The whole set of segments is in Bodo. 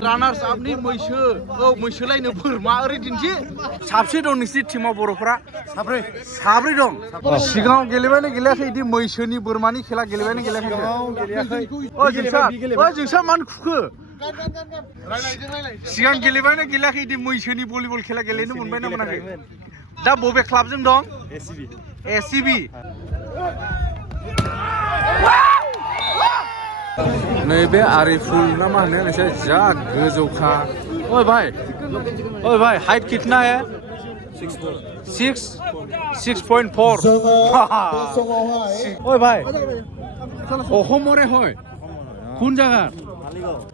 रानार्स आपनि मैसो मैसोलायनो बोरमा ओरै दिन्थि साबसे दं नोंसिनि टीमाव बर'फोरा साब्रै दं सिगाङाव गेलेबायना गेलेयाखै इदि मैसोनि बोरमानि खेला गेलेबायना गेलेयाखै जोंसा मानो खुखो सिगां गेलेबायना गेलेयाखै इदि मैसोनि भलिबल खेला गेलेनो मोनबायना मोनाखै दा बबे क्लाबजों दं एसिबि नैबे आरिफुल ना मा होनो नोंसोर जा गोजौखा ओइ भाई हाइट कितना है 6.4 ओइ भाई अहमरे হয় কোন জায়গা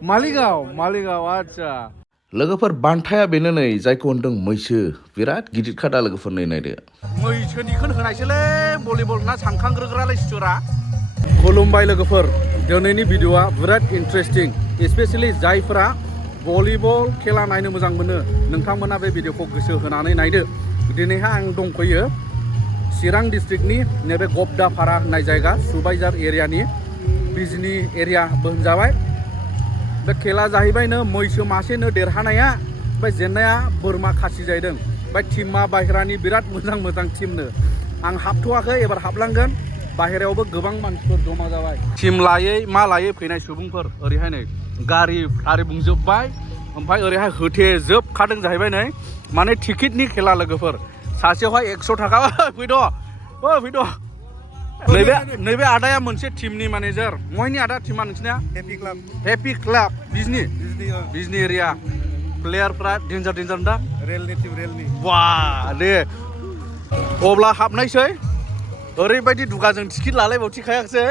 मालिगाव आच्छा लोगोफोर बान्थाया बेनो नै जायखौ होनदों मैसो बिराद गिदिर खादा लोगोफोर नै नायदो मैसोनिखौनो होनायसोलै भलिबल ना सानखांग्रोग्रालाय सिथरा खुलुमबाय लोगोफोर दिनैनि भिडिअआ बिराद इन्टारेस्टिं स्पेशेलि जायफोरा भलिबल खेला नायनो मोजां मोनो नोंथांमोना बे भिडिअखौ गोसो होनानै नायदो दिनैहाय आं दंफैयो चिरां डिस्ट्रिक्टनि नैबे गबदापारा होननाय जायगा सुबाइजार एरियानि बिजनि एरियाबो होनजाबाय बे खेला जाहैबायनो मैसो मासेनो देरहानाया ओमफ्राय जेननाया बोरमा खासि जाहैदों ओमफ्राय टीमा बाहेरानि बिराद मोजां टीमनो आं हाबथ'वाखै एबार हाबलांगोन बाहेरायावबो गोबां मानसिफोर जमा जाबाय टीम लायै मा लायै फैनाय सुबुंफोर ओरैहाय नै गारि बुंजोबबाय ओमफ्राय ओरैहाय होथेजोबखादों जाहैबाय नै माने टिकेटनि खेला लोगोफोर सासेयावहाय 100 थाखा फैद' नैबे आदाया मोनसे टीमनि मैनेजार मयनि आदा टीमा नोंसिना हेपि क्लाब बिजनि एरिया प्लेयारफ्रा डेन्जार दा रेलनि वाह दे अब्ला हाबनायसै ओरैबायदि दुगाजों टिकेट लालायबावथिखायाखसै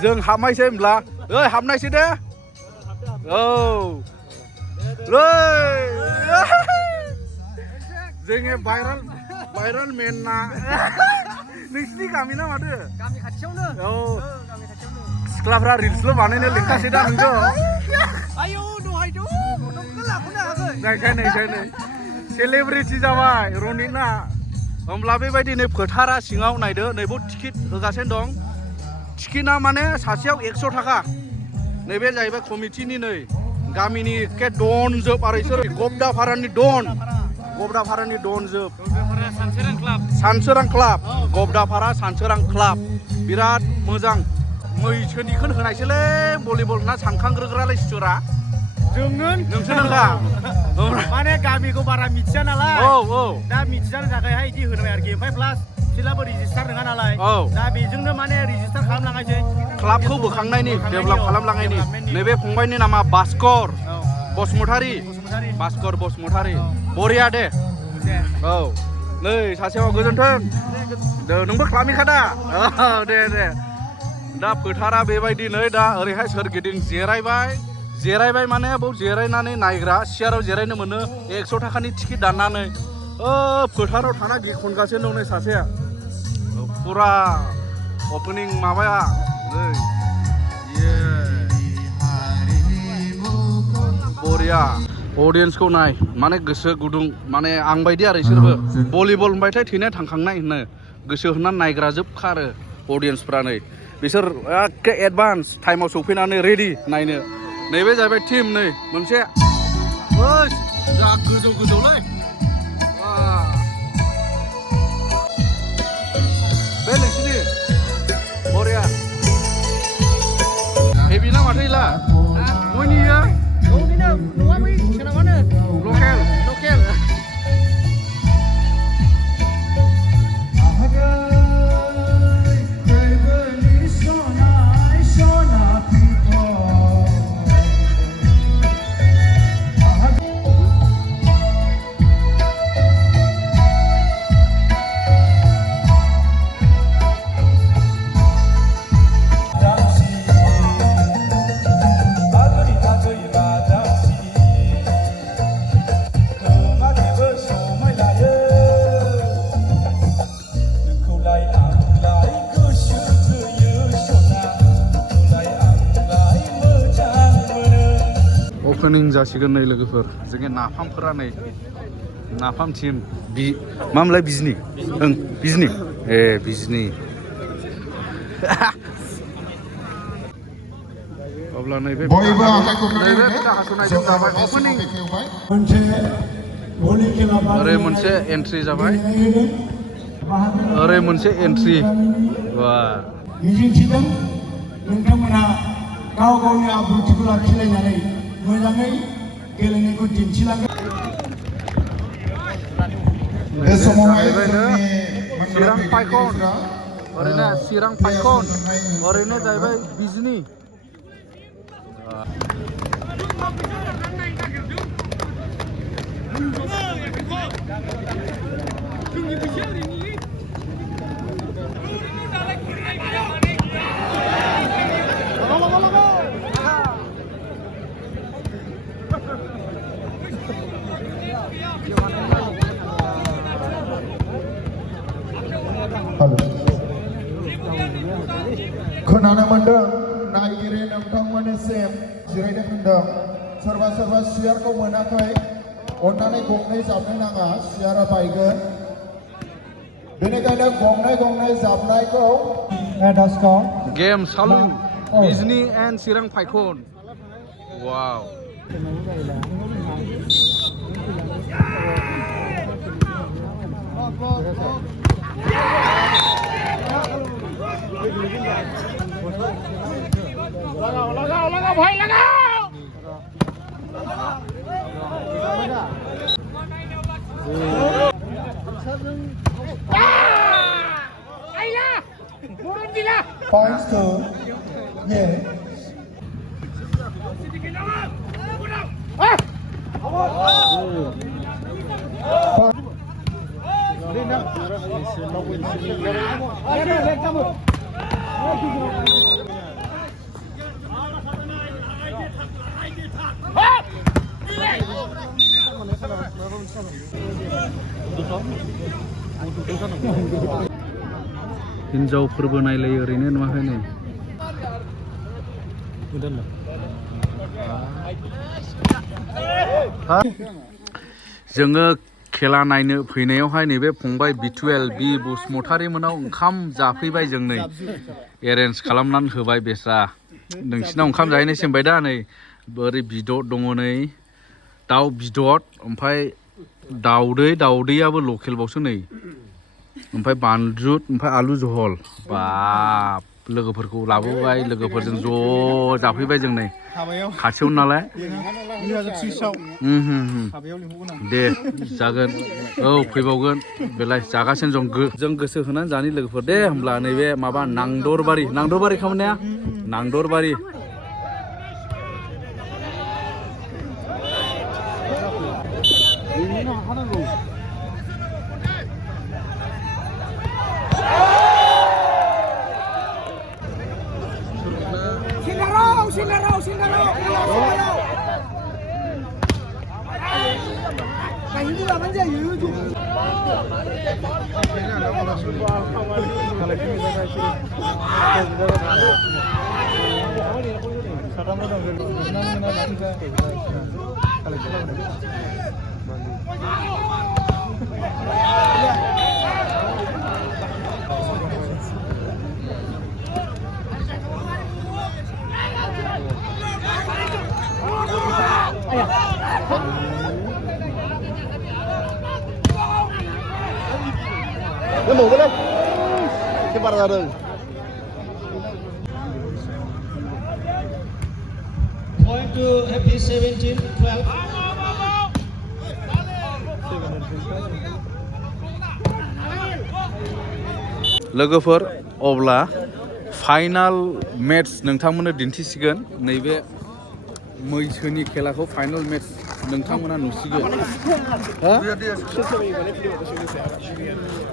जों हाबनायसै होनब्ला ओइ हाबनायसै दे औ जोंनि भाइराल मेन ना नोंसिनि गामि ना माथो गामि खाथियावनो औ गामि खाथियावनो सिख्लाफ्रा रिल्सल' बानायनो लेंखासै दा नोंखौ आयौ दहायथ' फट'खौ लाख'नो हायाखै नायसाय सेलेब्रिटि जाबाय रनिकना होमब्ला बेबायदिनो फोथारा सिङाव नायदो नैबो टिकेट होगासिनो दं टिकेटआ माने सासेयाव 100 थाखा नैबे जाहैबाय कमिटिनि नै गामिनि एखे दनजोब आरो इसोर गबदापारानि दनजोब सानसोरां क्लाब गबदापारा सानसोरां क्लाब बिराद मोजां मैसोनिखौनो होनायसोलै भलिबल ना सानखांग्रोग्रालाय सिथरा नोंसोरनोखा माने गामिखौ बारा मिथिया नालाय औ दा मिथिजानो थाखायहाय इदि होबाय आरोखि ओमफ्राय प्लास फिलाबो रेजिस्टार नङा नालाय दा बेजोंनो माने रेजिस्टार खालामलाङासै क्लाबखौ बोखांनायनि डेभेलप खालामलांनायनि नैबे फंबायनि नामा भास्कर बसुमतारी बरिया दे औ नै सासेयाव गोजोन्थों नोंबो क्लाबनिखा दा दे दा फोथारा बेबायदि नै दा ओरैहाय सोरगिदिं जिरायबाय माने बाव जिरायनानै नायग्रा सियाराव जिरायनो मोनो 100 थाखानि टिकेट दाननानै फोथाराव थाना गिखनगासिनो दं नै सासेया फुरा ओपनिं माबाया नै बरिया अडियन्सखौ नाय माने गोसो गुदुं माने आं बायदि आरो इसोरबो भलिबल होनबाथाय थैनाय थांखांनाय होनो गोसो होनानै नायग्रा जोबखा आरो अडियन्सफ्रा नै बिसोर एखे एडभान्स टाइमाव सौफैनानै रेडि नायनो नैबे जाहैबाय टीम नै मोनसे जा गोजौलै बे नोंसिनि बरिया हेभि ना माथो इला मयनिया नङा बै सोनाबानो लकेल ओपनिं जासिगोन नै लोगोफोर जोंनि नाफामफोरा नै नाफाम टीम मा मोनलाय बिजनि अब्ला नैबे बयबो आखाइ खबनानै नैबे फिथा हास'नायजों जाबाय अपेनिं मोनसे भलि खेला ओरै मोनसे एन्ट्रि जाबाय ओरै मोनसे एन्ट्रि बा मिजिंथिदों नोंथांमोनहा गाव गावनि आब्रुथिखौ लाखिलायनानै मोजाङै गेलेनायखौ दिन्थिलांगोन बे समावहाय जोंनि चिरां फाइकन ओरैनो चिरां फाइकन ओरैनो जाहैबाय बिजनि खोनानो मोनदों नायगिरि नोंथांमोननिसिम जिरायनो होनदों सोरबा सोरबा सियारखौ मोनाखै अन्नानै गंनै जाबनो नाङा सियारा बायगोन बेनिखायनो गंनै जाबनायखौ गेम सालु बिजनि एन्ड चिरां फाइकन वाव लगाओ भाई लगाओ points to yeah हिन्जावफोरबो नायलायो ओरैनो नुवाखै नै जोङो खेला नायनो फैनायावहाय नैबे फंबाय बिटुएल बि बसुमतारी मोनाव ओंखाम जाफैबाय जों नै एरेन्ज खालामनानै होबाय बेस्रा नोंसिनाव ओंखाम जाहैनाय सोंबाय दा नै ओरै बिदद दङ नै दाउ बिदद ओमफ्राय दाउदैयाबो लकेलबावसो नै ओमफ्राय बानजुद ओमफ्राय आलु जहल बाब लोगोफोरखौ लाबोबाय लोगोफोरजों ज' जाफैबाय जों नै खाथियाव नालाय दे जागोन औ फैबावगोन बेलाय जागासिनो जों गोसो होनानै जानि लोगोफोर दे होमब्ला नैबे माबा नांदरबारि खामानिया नांदरबारि Cái mũ cái đâu? Cái bà ra đường. Point to happy 17, 12. लोगोफोर अब्ला फाइनाल मेट्स नोंथांमोननो दिन्थिसिगोन नैबे मैसोनि खेलाखौ फाइनाल मेट्स नोंथांमोना नुसिगोन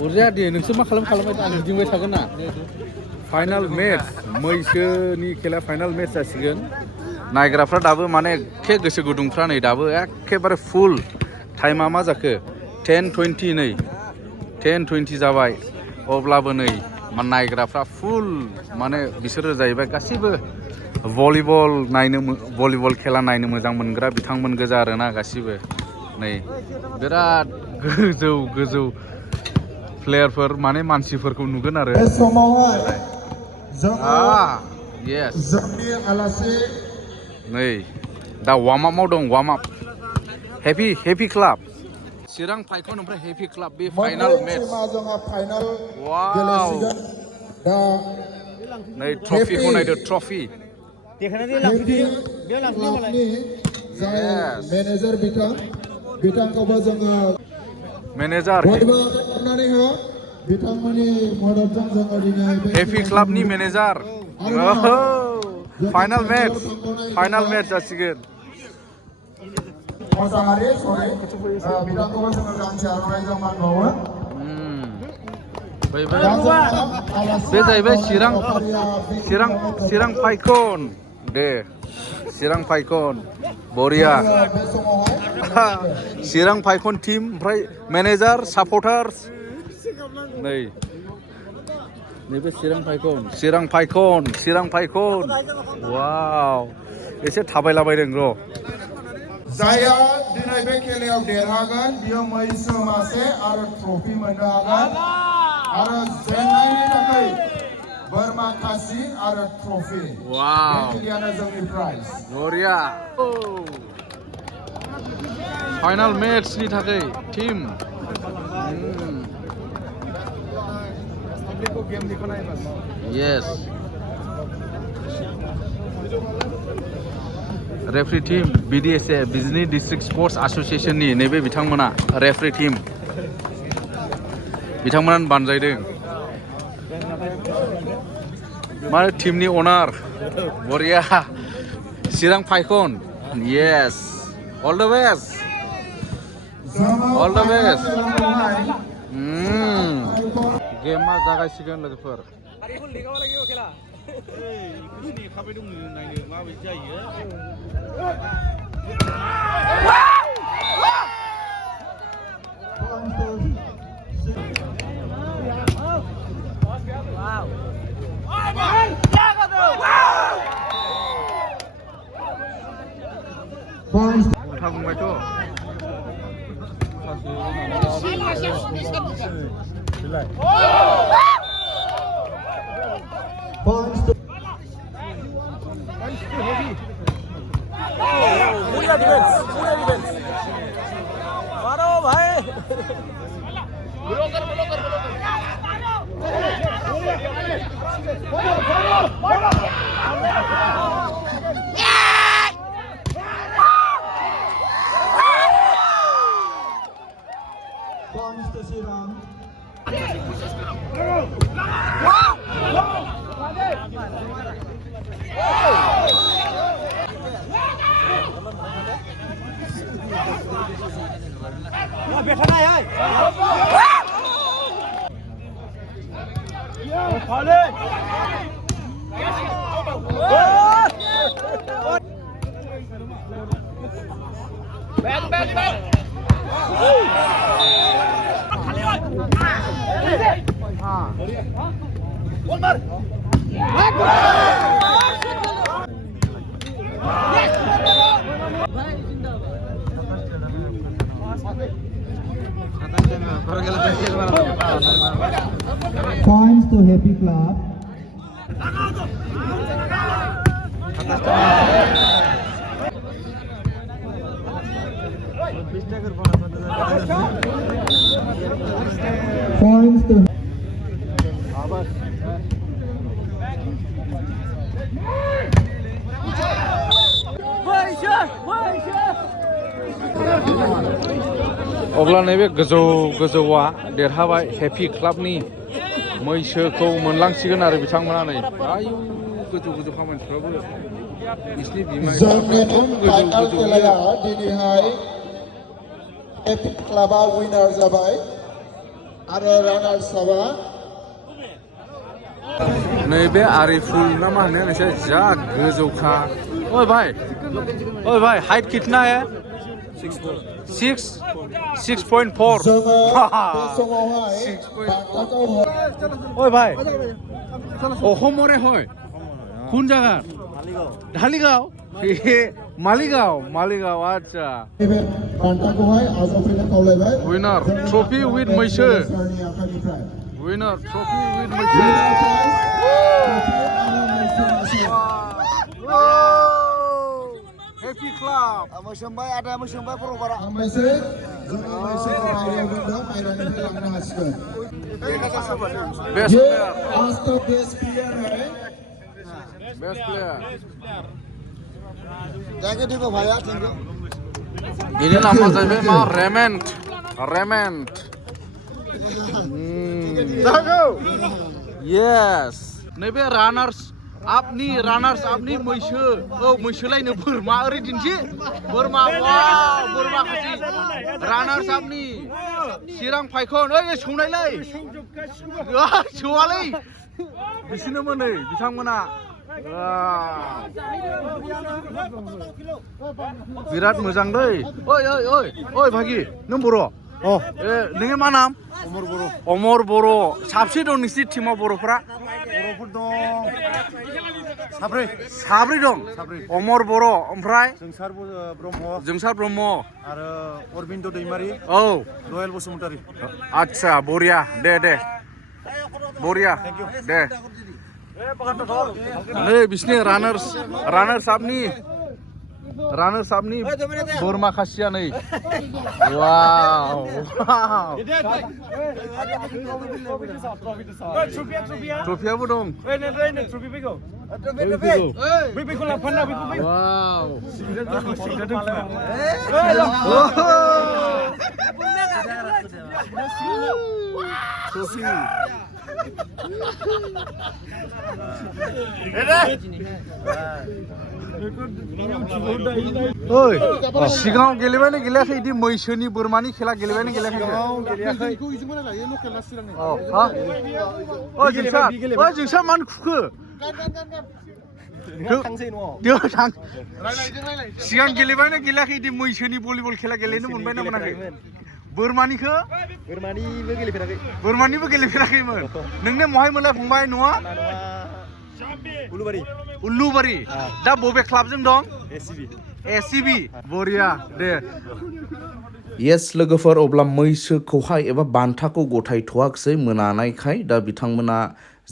अरजाया दे नोंसोर मा खालामबाय आं गिदिंबाय थागोन ना फाइनाल मेट्स मैसोनि खेला फाइनाल मेट्स जासिगोन नायग्राफ्रा दाबो माने एखे गोसो गुदुंफ्रा नै दाबो एखेबारे फुल टाइमा मा जाखो 10:20 नै 10:20 जाबाय अब्लाबो नै नायग्राफ्रा फुल माने बिसोरो जाहैबाय गासिबो भलिबल खेला नायनो मोजां मोनग्रा बिथांमोन गोजा आरोना गासिबो नै बिराद गोजौ प्लेयारफोर माने मानसिफोरखौ नुगोन आरो बे समावहाय यस जोंनि आलासि नै दा वार्म आपआव दं वार्म आप हेपि क्लाब चिरां फाइखन ओमफ्राय हेपि क्लाब बे फाइनाल मोननै मेच टिमा जोंहा फाइनाल वाव गेलेसिगोन दा नै ट्रफिखौ नायदो ट्रफि देखायनानै हेपि लांफैदो बेयाव लांफैदो मालाय क्लाबनि जाय Yes. मेनेजार बिथांखौबो जोङो मेनेजार बयबो अननानै हो बिथांमोननि मददजों जोङो दिनै बे हेपि क्लाबनि मेनेजार फाइनाल मेच जासिगोन मोसाहारि सरि बिथांखौबो जोङो गांसे आर'नाइजों मान बावो बे जाहैबाय चिरां फाइखन दे चिरां फाइखन बरिया बे समावहाय चिरां फाइखन टीम ओमफ्राय मेनेजार सापर्टार्स नैबे चिरां फाइखन वाव एसे थाबायलाबायदों र' जायहा दिनै बे खेलायाव देरहागोन बियो मैसो मासे आरो ट्रफि मोननो हागोन आरो जेननायनि थाखाय बोरमा खासि आरो ट्रफि वाव बेखिनियानो जोंनि प्राइज बरिया फाइनाल मेचनि थाखाय टीम येस referee team BDSA Bijni district sports एसोसिएशननि नैबे बिथांमोना रेफ्रि टीम बिथांमोनानो बानजायदों माने टीमनि अनार बरिया चिरां फाइखन येस अल द बेस्ट गेमा जागायसिगोन लोगोफोर खाबाय दङ नायनो माबायदि जायो उल्था बुंबायथ' पूरा डिफेंस मारो भाई बैठा नहीं है Points to Happy Club. Points to अब्ला नैबे गोजौआ देरहाबाय हेपि क्लाबनि मैसोखौ मोनलांसिगोन आरो बिथांमोना नै आयु गोजौ खामानिफ्राबो बिसिनि बिमा जोंनि फाइनाल खेलाया दिनैहाय एपिक क्लाबा विनार जाबाय आरो रानार्स आबा नैबे आरिफुल ना मा होनो नोंसोर जा गोजौखा ओइ भाई हाइट कितना है 6.4 जोङो बे समावहाय बान्थाखौ ओइ भाई অসমৰে হয় কোন জায়গা ঢালিগাঁও মালিগাঁও আচ্ছা नैबे बान्थाखौहाय आजावफैनो खावलायबाय विनार ट्रफी विथ मैसो सारनि आखाइनिफ्राय विनार ट्रफी विथ मैसो ट्रफी आरो मैसो Happy Club. मोसोमबाय आदा मोसोमबाय बर'बारा हामबायसै जोङो मैसोखौ बायरायाव दोनदों बायरानिफ्राय लांनो हासिगोन Best ये player. आज तो बेस्ट प्लेयर है Best player. जायगा दिगो भाया thank you Ini nama saya mah Rement. Rement. Yes. Nebe runners. Apni runners apni मैसो. Oh मैसोलायनो बोरमा ओरै दिन्थि. बोरमा wow बोरमा खासि. Runners apni. Sirang फायखन ओइ सौनायलै. सौआलै. बिसिनोमोन नै बिथांमोना. बिराद मोजां दै ओइ भागि नों बर' नोंनि मा नाम अमर बर' साबसे दं नोंसिनि टिमाव बर'फोरा बर'फोर दं साब्रै दं अमर बर' ओमफ्राय जोंसार ब्रह्म ब्रह्म आरो अरबिन्द दैमारि औ दयाल बसुमतारि आच्छा बरिया दे बरिया दे नै बिसिनि रानार्स आपनि बोरमा खासिया नै वाव ट्रफियाबो दं ओइ सिगाङाव गेलेबायना गेलेयाखै इदि मैसोनि बोरमानि खेला गेलेबायना गेलेयाखै जोंसा मानो खुखो सिगां गेलेबायना गेलेयाखै इदि मैसोनि भलिबल खेला गेलेनो मोनबायना मोनाखै बोरमानिखो बोरमानिबो गेलेफेराखैमोन नोंने महाय मोनलाय फंबाय न'आ उल्लुबारि दा बबे क्लाबजों दं एसिबि बरिया दे येस लोगोफोर अब्ला मैसोखौहाय एबा बान्थाखौ गथायथ'वाखै मोनानायखाय दा बिथांमोना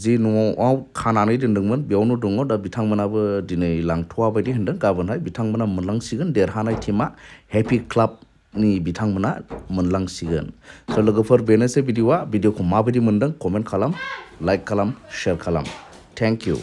जि न'आव खानानै दोनदोंमोन बेयावनो दङ दा बिथांमोनाबो दिनै लांथ'वा बायदि होनदों गाबोनहाय बिथांमोना मोनलांसिगोन देरहानाय टीमा हेपि क्लाबनि बिथांमोना मोनलांसिगोन स' लोगोफोर बेनोसै भिडिअ'खौ माबायदि मोनदों कमेन्ट खालाम लाइक खालाम शेयार खालाम थेंक इउ